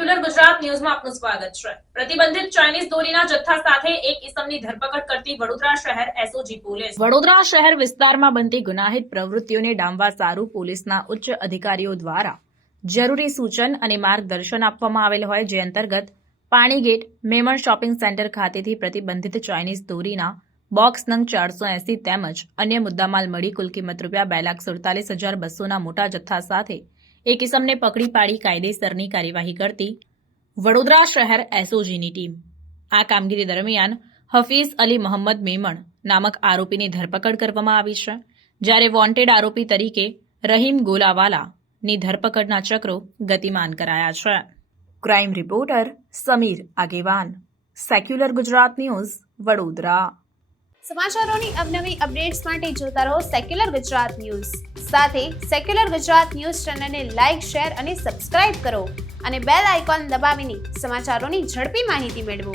Secular Gujarat ન્યૂઝમાં આપનું સ્વાગત છે। પ્રતિબંધિત ચાઇનીઝ દોરીના જથ્થા સાથે એક ઇસમની ધરપકડ કરતી વડોદરા શહેર એસઓજી પોલીસ। વડોદરા શહેર વિસ્તારમાં બનતી ગુનાહિત પ્રવૃત્તિઓને ડામવા સારું પોલીસના ઉચ્ચ અધિકારીઓ દ્વારા જરૂરી સૂચન અને માર્ગદર્શન આપવામાં આવેલ હોય, જે અંતર્ગત પાણીગેટ મેમણ શોપિંગ સેન્ટર ખાતેથી પ્રતિબંધિત ચાઇનીઝ દોરીના બોક્સ નંગ 480 તેમજ અન્ય મુદ્દામાલ મળી કુલ કિંમત ₹2,47,200ના મોટા જથ્થા સાથે એક ઇસમને પકડી પાડી કાયદેસરની કાર્યવાહી કરતી વડોદરા શહેર એસઓજીની ટીમ। આ કામગીરી દરમિયાન હફીઝ અલી મોહમ્મદ મેમણ નામક આરોપીની ધરપકડ કરવામાં આવી છે, જ્યારે વોન્ટેડ આરોપી તરીકે રહીમ ગોલાવાલાની ધરપકડના ચક્રો ગતિમાન કરાયા છે। ક્રાઇમ રિપોર્ટર સમીર આગેવાન, સેક્યુલર ગુજરાત ન્યૂઝ, વડોદરા। સમાચારોની અવનવી અપડેટ્સ માટે જોતા રહો સેક્યુલર ગુજરાત ન્યૂઝ। સાથે સેક્યુલર ગુજરાત ન્યૂઝ ચેનલને લાઇક, શેર અને સબસ્ક્રાઇબ કરો અને બેલ આઇકોન દબાવીને સમાચારોની ઝડપી માહિતી મેળવો।